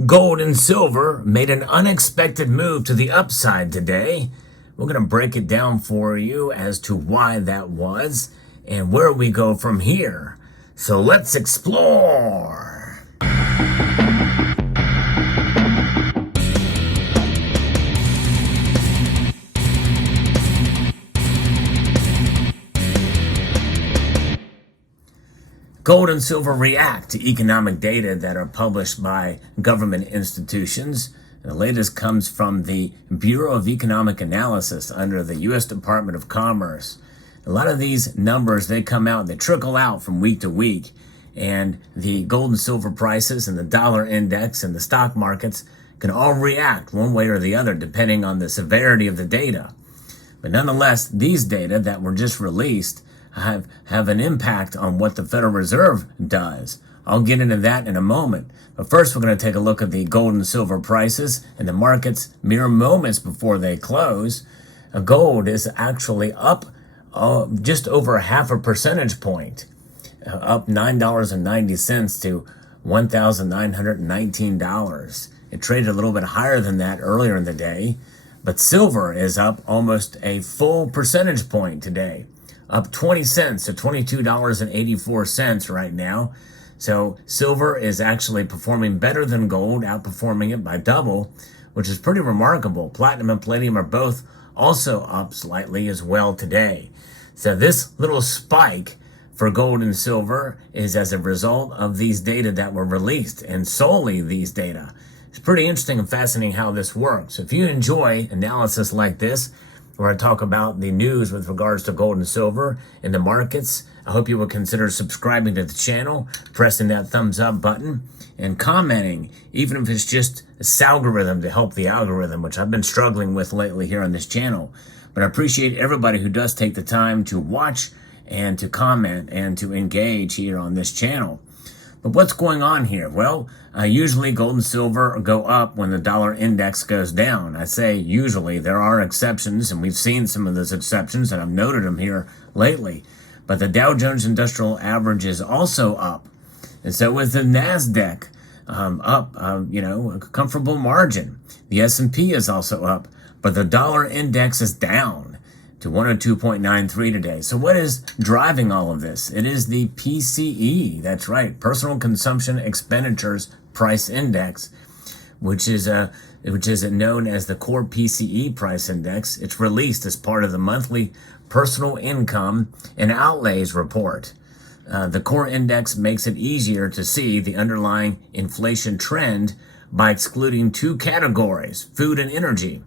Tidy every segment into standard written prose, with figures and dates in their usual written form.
Gold and silver made an unexpected move to the upside today. We're going to break it down for you as to why that was and where we go from here. So let's explore. Gold and silver react to economic data that are published by government institutions. The latest comes from the Bureau of Economic Analysis under the U.S. Department of Commerce. A lot of these numbers, they come out, they trickle out from week to week. And the gold and silver prices and the dollar index and the stock markets can all react one way or the other depending on the severity of the data. But nonetheless, these data that were just released have an impact on what the Federal Reserve does. I'll get into that in a moment. But first, we're going to take a look at the gold and silver prices and the markets mere moments before they close. Gold is actually up just over a half a percentage point, up $9.90 to $1,919. It traded a little bit higher than that earlier in the day, but silver is up almost a full percentage point today, up 20 cents to $22.84 right now. So silver is actually performing better than gold, outperforming it by double, which is pretty remarkable. Platinum and palladium are both also up slightly as well today. So this little spike for gold and silver is as a result of these data that were released, and solely these data. It's pretty interesting and fascinating how this works. If you enjoy analysis like this, where I talk about the news with regards to gold and silver in the markets, I hope you will consider subscribing to the channel, pressing that thumbs up button, and commenting, even if it's just a algorithm to help the algorithm, which I've been struggling with lately here on this channel. But I appreciate everybody who does take the time to watch and to comment and to engage here on this channel. But what's going on here? Well, usually gold and silver go up when the dollar index goes down. I say usually. There are exceptions, and we've seen some of those exceptions, and I've noted them here lately. But the Dow Jones Industrial Average is also up. And so is the NASDAQ up, a comfortable margin. The S&P is also up, but the dollar index is down to 102.93 today. So what is driving all of this? It is the PCE, that's right, Personal Consumption Expenditures Price Index, which is known as the Core PCE Price Index. It's released as part of the monthly Personal Income and Outlays report. The Core Index makes it easier to see the underlying inflation trend by excluding two categories, food and energy,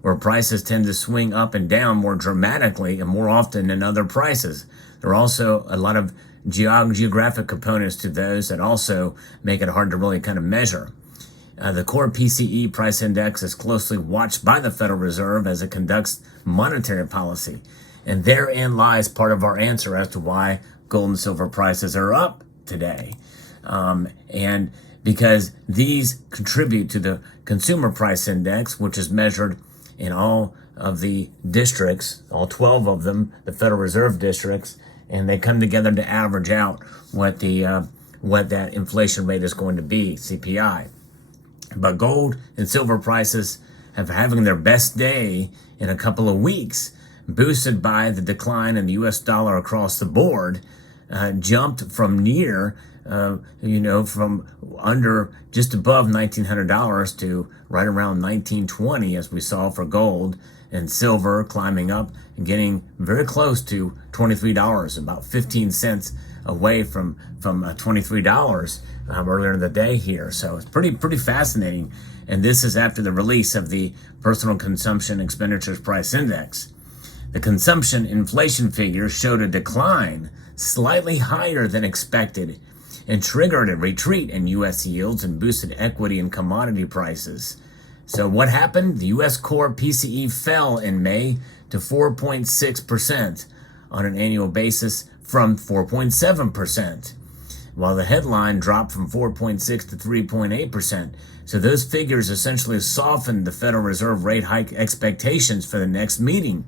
where prices tend to swing up and down more dramatically and more often than other prices. There are also a lot of geographic components to those that also make it hard to really kind of measure. The Core PCE Price Index is closely watched by the Federal Reserve as it conducts monetary policy. And therein lies part of our answer as to why gold and silver prices are up today. And because these contribute to the Consumer Price Index, which is measured in all of the districts, all 12 of them, the Federal Reserve districts, and they come together to average out what that inflation rate is going to be, CPI. But gold and silver prices have having their best day in a couple of weeks, boosted by the decline in the U.S. dollar across the board, jumped from from under just above $1,900 to right around $1,920, as we saw for gold, and silver climbing up and getting very close to $23, about 15 cents away from $23 earlier in the day here. So it's pretty fascinating. And this is after the release of the Personal Consumption Expenditures Price Index. The consumption inflation figure showed a decline slightly higher than expected and triggered a retreat in U.S. yields and boosted equity and commodity prices. So what happened? The U.S. core PCE fell in May to 4.6% on an annual basis from 4.7%, while the headline dropped from 4.6 to 3.8%. So those figures essentially softened the Federal Reserve rate hike expectations for the next meeting.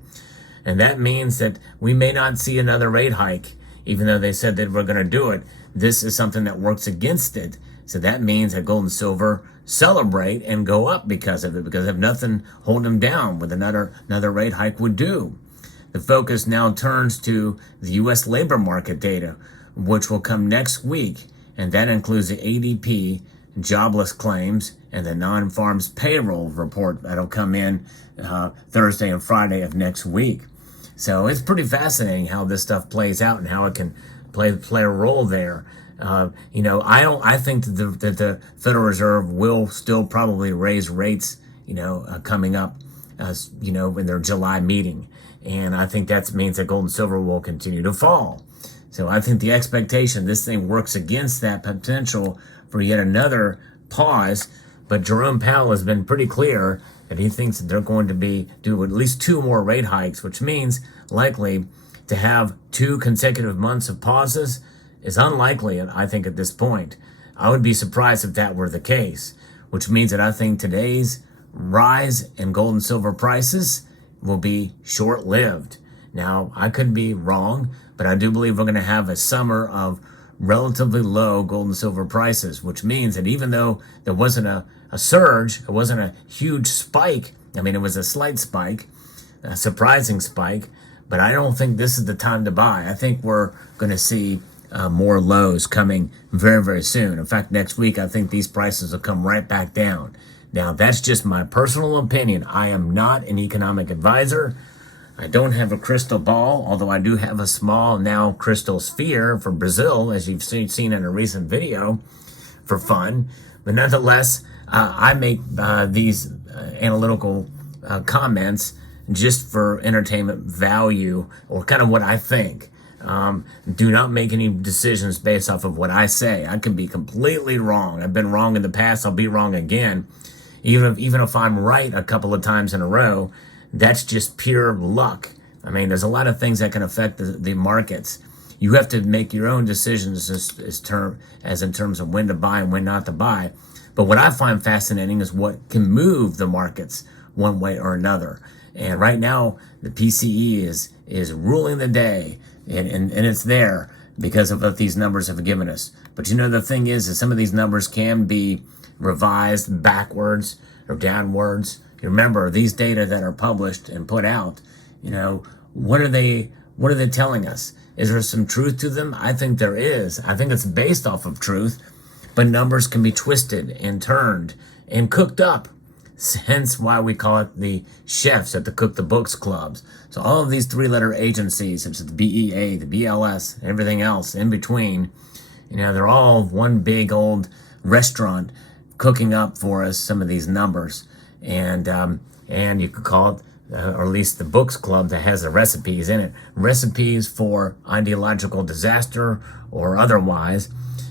And that means that we may not see another rate hike, even though they said they were going to do it. This is something that works against it, So that means that gold and silver celebrate and go up because of it, because if nothing hold them down, with another rate hike would do. The focus now turns to the U.S. labor market data, which will come next week, and that includes the ADP jobless claims and the non-farms payroll report that'll come in Thursday and Friday of next week. So it's pretty fascinating how this stuff plays out and how it can play a role there. I think that the Federal Reserve will still probably raise rates, coming up, in their July meeting. And I think that means that gold and silver will continue to fall. So I think the expectation, this thing works against that potential for yet another pause. But Jerome Powell has been pretty clear that he thinks that they're going to do at least 2 more rate hikes, which means likely to have 2 consecutive months of pauses is unlikely, I think, at this point. I would be surprised if that were the case, which means that I think today's rise in gold and silver prices will be short-lived. Now, I could be wrong, but I do believe we're going to have a summer of relatively low gold and silver prices, which means that even though there wasn't a surge, it wasn't a huge spike. I mean, it was a slight spike, a surprising spike, but I don't think this is the time to buy. I think we're going to see more lows coming very, very soon. In fact, next week, I think these prices will come right back down. Now, that's just my personal opinion. I am not an economic advisor. I don't have a crystal ball, although I do have a small now crystal sphere for Brazil, as you've seen in a recent video for fun. But nonetheless, I make these analytical comments just for entertainment value, or kind of what I think. Do not make any decisions based off of what I say. I can be completely wrong. I've been wrong in the past. I'll be wrong again. Even if I'm right a couple of times in a row, that's just pure luck. I mean, there's a lot of things that can affect the markets. You have to make your own decisions as in terms of when to buy and when not to buy. But what I find fascinating is what can move the markets one way or another. And right now, the PCE is ruling the day, and it's there because of what these numbers have given us. But the thing is some of these numbers can be revised backwards or downwards. Remember, these data that are published and put out, what are they telling us? Is there some truth to them? I think there is. I think it's based off of truth, but numbers can be twisted and turned and cooked up. Hence why we call it the chefs at the Cook the Books clubs. So all of these 3-letter agencies, such as the BEA, the BLS, everything else in between, they're all one big old restaurant cooking up for us some of these numbers. And you could call it, or at least the books club that has the recipes in it, recipes for ideological disaster or otherwise.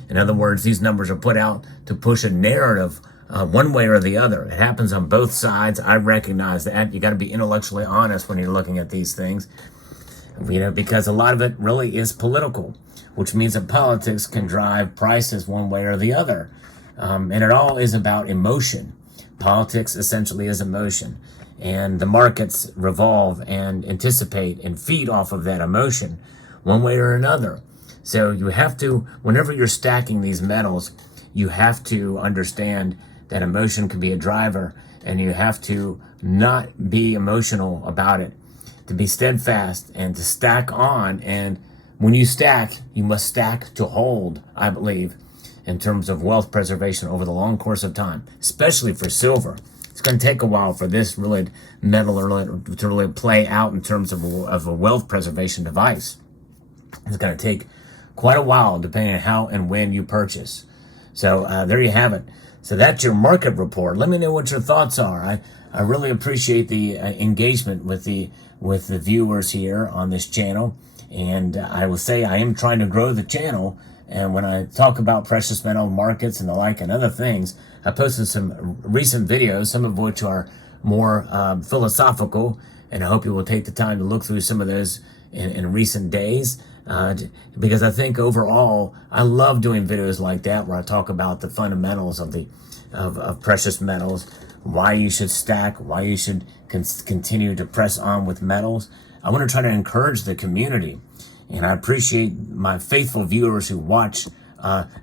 In other words, these numbers are put out to push a narrative one way or the other. It happens on both sides. I recognize that. You got to be intellectually honest when you're looking at these things, because a lot of it really is political, which means that politics can drive prices one way or the other. And it all is about emotion. Politics essentially is emotion, and the markets revolve and anticipate and feed off of that emotion one way or another. So you have to, whenever you're stacking these metals, you have to understand that emotion can be a driver, and you have to not be emotional about it, to be steadfast and to stack on. And when you stack, you must stack to hold, I believe, in terms of wealth preservation over the long course of time, especially for silver. It's going to take a while for this metal to really play out in terms of a wealth preservation device. It's going to take quite a while depending on how and when you purchase. So there you have it. So that's your market report. Let me know what your thoughts are. I really appreciate the engagement with the viewers here on this channel. And I will say I am trying to grow the channel. And when I talk about precious metal markets and the like and other things, I posted some recent videos, some of which are more philosophical. And I hope you will take the time to look through some of those in recent days. Because I think overall, I love doing videos like that where I talk about the fundamentals of precious metals, why you should stack, why you should continue to press on with metals. I want to try to encourage the community, and I appreciate my faithful viewers who watch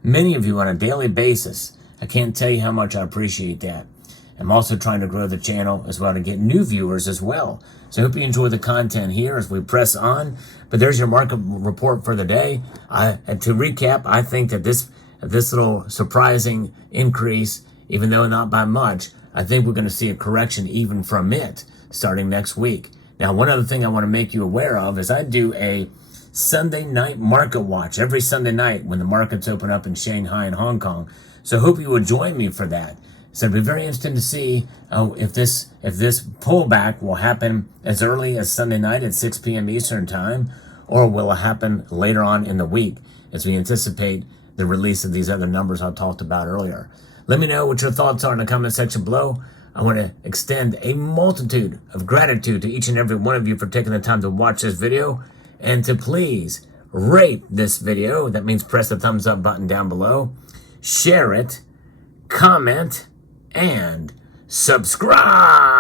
many of you on a daily basis. I can't tell you how much I appreciate that. I'm also trying to grow the channel as well to get new viewers as well. So I hope you enjoy the content here as we press on. But there's your market report for the day. And to recap, I think that this little surprising increase, even though not by much, I think we're going to see a correction even from it starting next week. Now, one other thing I want to make you aware of is I do a Sunday night market watch every Sunday night when the markets open up in Shanghai and Hong Kong. So I hope you will join me for that. So it'll be very interesting to see if this pullback will happen as early as Sunday night at 6 p.m. Eastern time, or will it happen later on in the week as we anticipate the release of these other numbers I talked about earlier. Let me know what your thoughts are in the comment section below. I want to extend a multitude of gratitude to each and every one of you for taking the time to watch this video, and to please rate this video. That means press the thumbs up button down below, share it, comment, and subscribe.